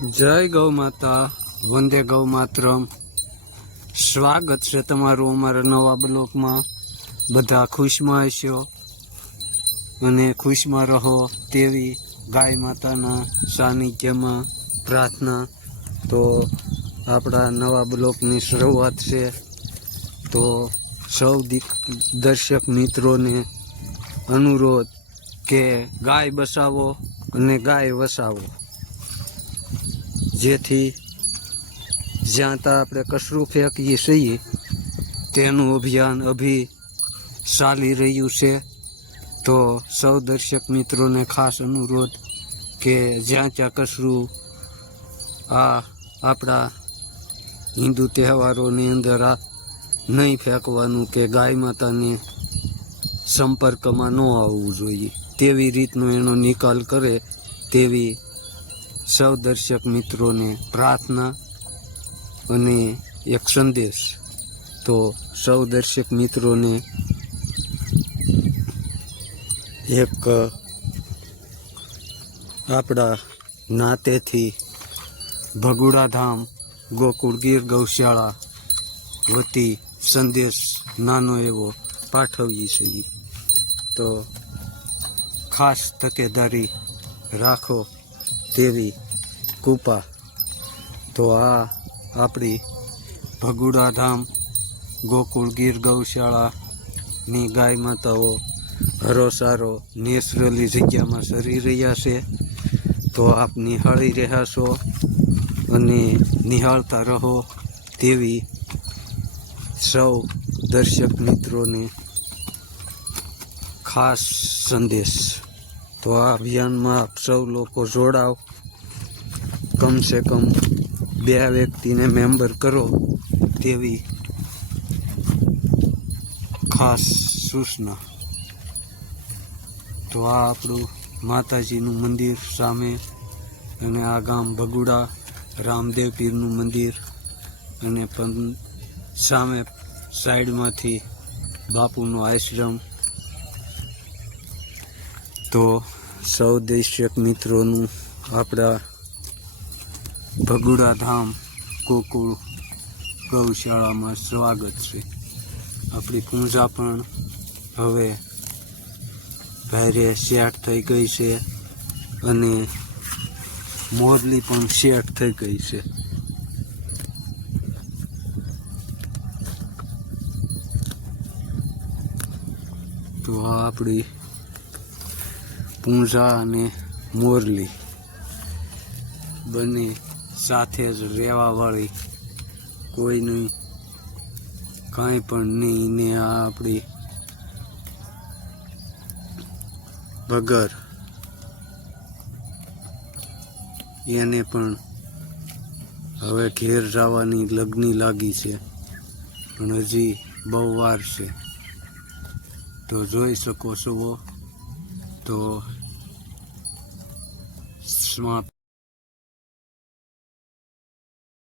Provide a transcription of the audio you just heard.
જય ગૌ માતા, વંદે ગૌ માતરમ. સ્વાગત છે તમારું અમારા નવા બ્લોકમાં. બધા ખુશમાં હશો અને ખુશમાં રહો તેવી ગાય માતાના સાનિધ્યમાં પ્રાર્થના. તો આપણા નવા બ્લોકની શરૂઆત છે. તો સૌ દર્શક મિત્રોને અનુરોધ કે ગાય બસાવો અને ગાય વસાવો. જેથી જ્યાં ત્યાં આપણે કચરું ફેંકીએ છીએ, તેનું અભિયાન અભી ચાલી રહ્યું છે. તો સૌ દર્શક મિત્રોને ખાસ અનુરોધ કે જ્યાં ત્યાં કચરું આ આપણા હિન્દુ તહેવારોની અંદર આ નહીં ફેંકવાનું કે ગાય માતાને સંપર્કમાં ન આવવું જોઈએ. તેવી રીતનો એનો નિકાલ કરે તેવી સૌ દર્શક મિત્રોને પ્રાર્થના અને એક સંદેશ. તો સૌ દર્શક મિત્રોને એક આપણા નાતેથી ભગુડા ધામ ગોકુળ ગીર ગૌશાળા વતી સંદેશ નાનો એવો પાઠવીએ છીએ. તો ખાસ તકેદારી રાખો. તેવી કૃપા. તો આ આપણી ભગુડા ધામ ગોકુળ ગીર ગૌશાળાની ગાય માતાઓ હરોસારો નેચરલી જગ્યામાં સરી રહ્યા છે. તો આપ નિહાળી રહ્યા છો અને નિહાળતા રહો તેવી સૌ દર્શક મિત્રોને ખાસ સંદેશ. તો આ અભિયાનમાં આપ સૌ લોકો જોડાવ કમસે કમ બે વ્યક્તિને મેમ્બર કરો તેવી ખાસ સૂચના. તો આ આપણું માતાજીનું મંદિર સામે અને આ ગામ ભગુડા રામદેવ પીરનું મંદિર અને પણ સામે સાઈડમાંથી બાપુનો આશ્રમ. તો સૌ દર્શક મિત્રોનું આપણા ભગુડા ધામ કોકુળ ગૌશાળામાં સ્વાગત છે. આપણી પૂજા પણ હવે ભારે શેટ થઈ ગઈ છે અને મોરલી પણ શેટ થઈ ગઈ છે. તો આ આપણી પૂંજા અને મોરલી બંને સાથે જ રહેવાવાળી કોઈની કાંઈ પણ નહીં ને આ આપણી વગર એને પણ હવે ઘેર જવાની લગ્ની લાગી છે, પણ હજી બહુ વાર છે. તો જોઈ શકો છો તો સમાપ્ત